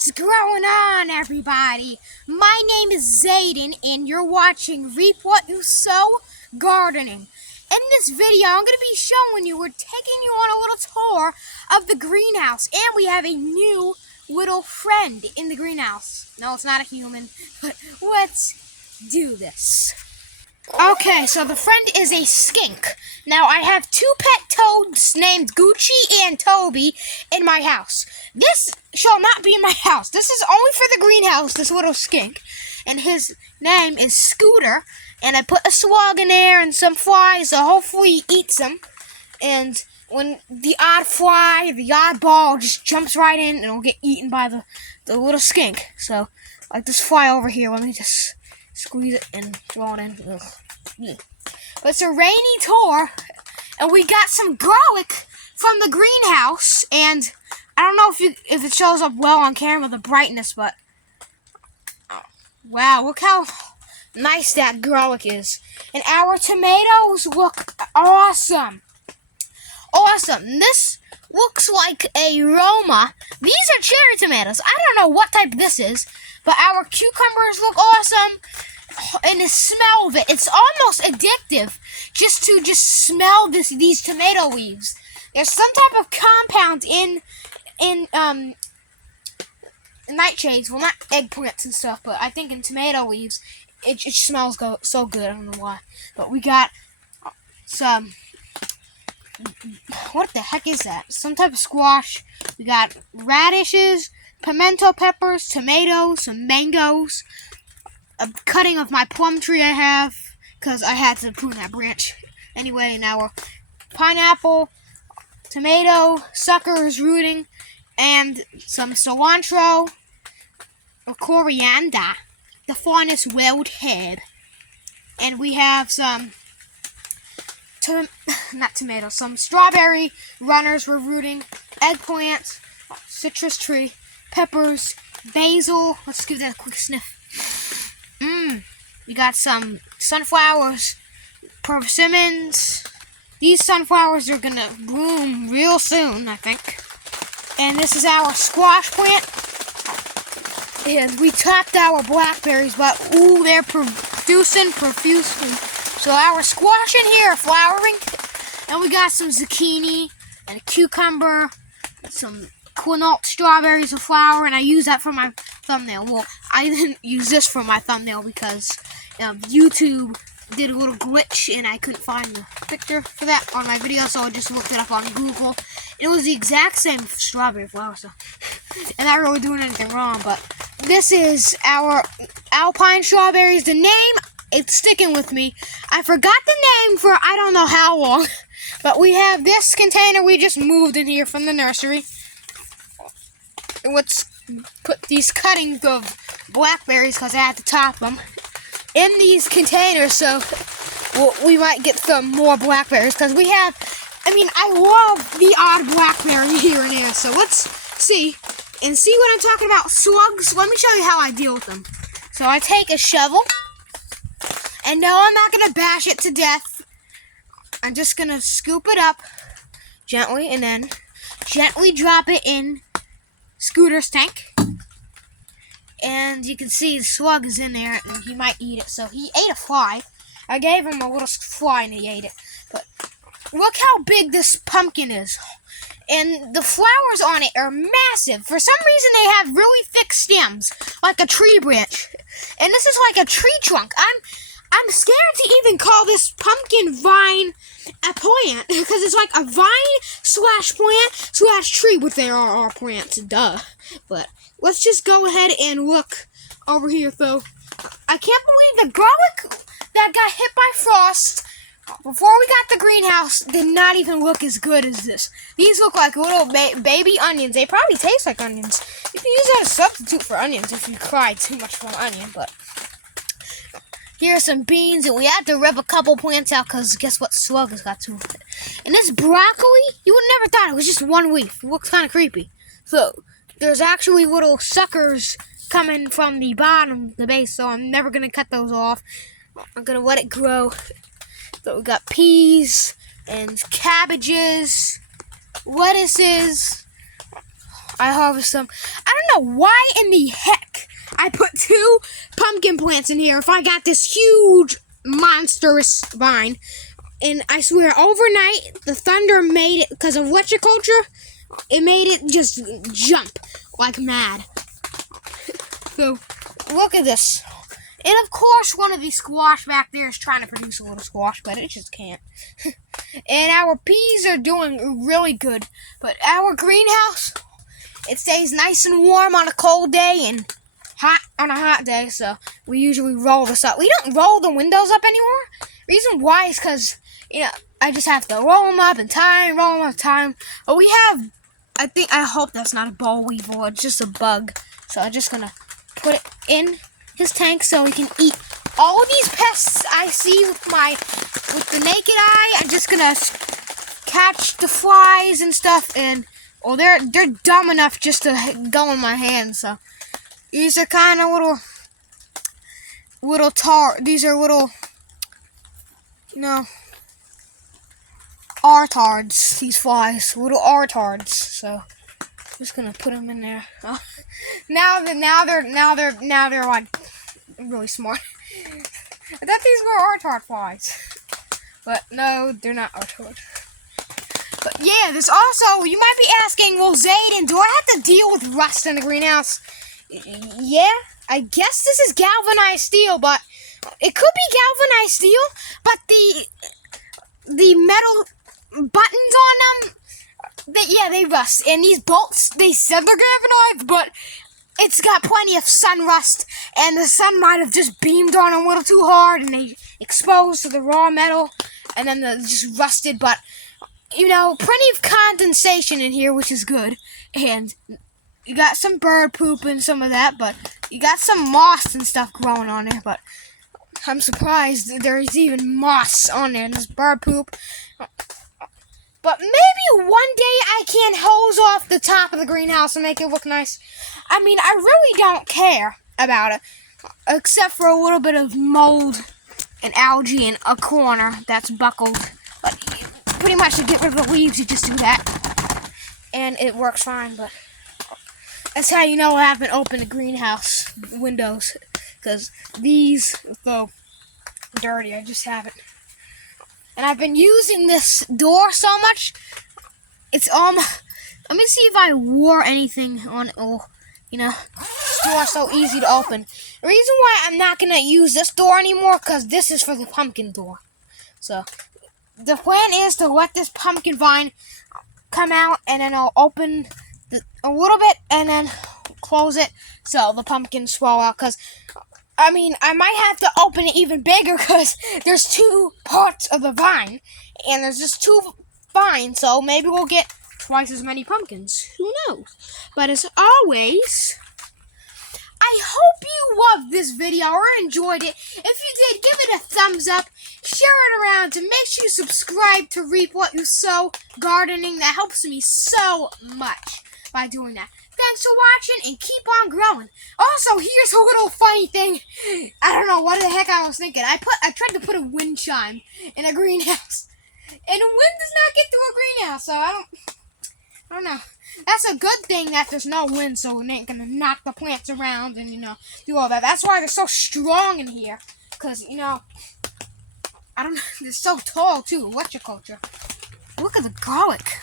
What's going on, everybody? My name is Zayden, and you're watching Reap What You Sow Gardening. In this video, I'm going to be showing you, we're taking you on a little tour of the greenhouse, and we have a new little friend in the greenhouse. No, it's not a human, but let's do this. Okay, so the friend is a skink. Now, I have two pet toads named Gucci and Toby in my house. This shall not be in my house. This is only for the greenhouse, this little skink. And his name is Scooter. And I put a swag in there and some flies, so hopefully he eats them. And when the odd fly, the odd ball just jumps right in and it'll get eaten by the little skink. So, like this fly over here, let me just squeeze it and throw it in. Ugh. But it's a rainy tour, and we got some garlic from the greenhouse, and I don't know if it shows up well on camera, the brightness, but wow, look how nice that garlic is. And our tomatoes look awesome. Awesome. This looks like a Roma. These are cherry tomatoes. I don't know what type this is, but our cucumbers look awesome. And the smell of it, it's almost addictive just to smell these tomato leaves. There's some type of compound in nightshades, well, not eggplants and stuff, but I think in tomato leaves, it smells so good. I don't know why. But we got some, what the heck is that? Some type of squash. We got radishes, pimento peppers, tomatoes, some mangoes. A cutting of my plum tree I have, because I had to prune that branch. Anyway, now we're pineapple, tomato, suckers rooting, and some cilantro, or coriander, the finest wild herb. And we have some, some strawberry runners we're rooting, eggplant, citrus tree, peppers, basil. Let's give that a quick sniff. We got some sunflowers, persimmons. These sunflowers are gonna bloom real soon, I think. And this is our squash plant. And we topped our blackberries, but ooh, they're producing profusely. So our squash in here are flowering. And we got some zucchini and a cucumber, some quinoa strawberries of flower, and I use that for my thumbnail. Well, I didn't use this for my thumbnail because YouTube did a little glitch and I couldn't find the picture for that on my video, so I just looked it up on Google. It was the exact same strawberry flower, so and not really doing anything wrong. But this is our alpine strawberries. The name, it's sticking with me. I forgot the name for I don't know how long, but we have this container we just moved in here from the nursery. Let's put these cuttings of blackberries, because I had to top them, in these containers, so we might get some more blackberries, because we have, I love the odd blackberry here and there. So let's see what I'm talking about. Slugs, let me show you how I deal with them. So I take a shovel, and no, I'm not going to bash it to death. I'm just going to scoop it up gently, and then gently drop it in Scooter's tank. And you can see the slug is in there, and he might eat it. So he ate a fly. I gave him a little fly, and he ate it. But look how big this pumpkin is. And the flowers on it are massive. For some reason, they have really thick stems, like a tree branch. And this is like a tree trunk. I'm scared to even call this pumpkin vine a plant, because it's like a vine slash plant slash tree, which there are plants, duh. But let's just go ahead and look over here, though. I can't believe the garlic that got hit by frost before we got the greenhouse did not even look as good as this. These look like little baby onions. They probably taste like onions. You can use that as a substitute for onions if you cry too much for an onion, but here are some beans, and we had to rip a couple plants out because guess what? Slug has got two of it. And this broccoli, you would never thought it was just one leaf. It looks kind of creepy. So there's actually little suckers coming from the bottom, the base, so I'm never going to cut those off. I'm going to let it grow. So we got peas and cabbages, lettuces, I harvest them. I don't know why in the heck I put 2 pumpkin plants in here if I got this huge monstrous vine. And I swear, overnight, the thunder made it, because of electriculture, it made it just jump like mad. So, look at this. And of course, one of these squash back there is trying to produce a little squash, but it just can't. And our peas are doing really good. But our greenhouse, it stays nice and warm on a cold day and hot on a hot day. So we usually roll this up. We don't roll the windows up anymore. Reason why is because, I just have to roll them up in time, roll them up in time. But we have, I hope that's not a boll weevil. It's just a bug. So I'm just going to put it in his tank so he can eat all these pests I see with the naked eye. I'm just gonna catch the flies and stuff, and they're dumb enough just to go in my hand. So these are kind of these are little artards. These flies, little artards. So just gonna put them in there. Now they're like really smart. I thought these were artard flies, but no, they're not artard. But yeah, there's also, you might be asking, well, Zayden, do I have to deal with rust in the greenhouse? Yeah, I guess this is galvanized steel, but it could be galvanized steel, but the metal buttons on them, they rust. And these bolts, they said they're galvanized, but it's got plenty of sun rust, and the sun might have just beamed on them a little too hard, and they exposed to the raw metal, and then they just rusted. But, plenty of condensation in here, which is good. And you got some bird poop and some of that, but you got some moss and stuff growing on there. But I'm surprised there's even moss on there, and this bird poop. But maybe one day I can hose off the top of the greenhouse and make it look nice. I mean, I really don't care about it, except for a little bit of mold and algae in a corner that's buckled. But pretty much to get rid of the leaves, you just do that, and it works fine. But that's how you know I haven't opened the greenhouse windows, because these are so dirty. I just haven't. And I've been using this door so much, it's almost, let me see if I wore anything on it. Oh, this door is so easy to open. The reason why I'm not going to use this door anymore, because this is for the pumpkin door. So, the plan is to let this pumpkin vine come out, and then I'll open a little bit, and then close it, so the pumpkins swell out, because I might have to open it even bigger because there's 2 parts of the vine, and there's just 2 vines, so maybe we'll get twice as many pumpkins. Who knows? But as always, I hope you loved this video or enjoyed it. If you did, give it a thumbs up, share it around, and make sure you subscribe to reap what you sow gardening. That helps me so much by doing that. Thanks for watching, and keep on growing. Also, here's a little funny thing. I don't know what the heck I was thinking. I tried to put a wind chime in a greenhouse, and the wind does not get through a greenhouse, so I don't know. That's a good thing that there's no wind, so it ain't gonna knock the plants around and, do all that. That's why they're so strong in here, because, I don't know, they're so tall, too. Electriculture. Look at the garlic.